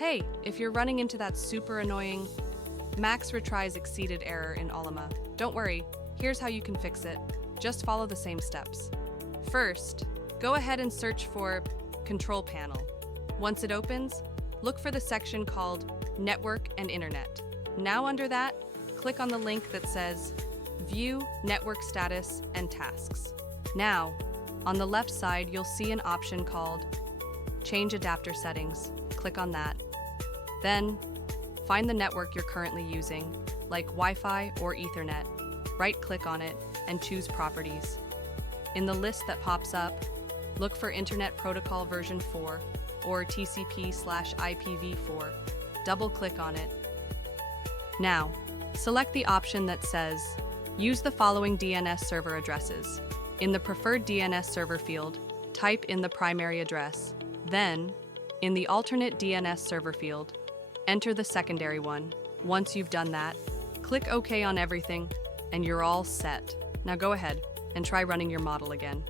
Hey, if you're running into that super annoying max retries exceeded error in Ollama, don't worry, here's how you can fix it. Just follow the same steps. First, go ahead and search for Control Panel. Once it opens, look for the section called Network and Internet. Now under that, click on the link that says View Network Status and Tasks. Now, on the left side, you'll see an option called Change Adapter Settings. Click on that. Then, find the network you're currently using, like Wi-Fi or Ethernet. Right-click on it and choose Properties. In the list that pops up, look for Internet Protocol version 4 or TCP/IPv4. Double-click on it. Now, select the option that says Use the following DNS server addresses. In the preferred DNS server field, type in the primary address. Then, in the alternate DNS server field, enter the secondary one. Once you've done that, click OK on everything, and you're all set. Now go ahead and try running your model again.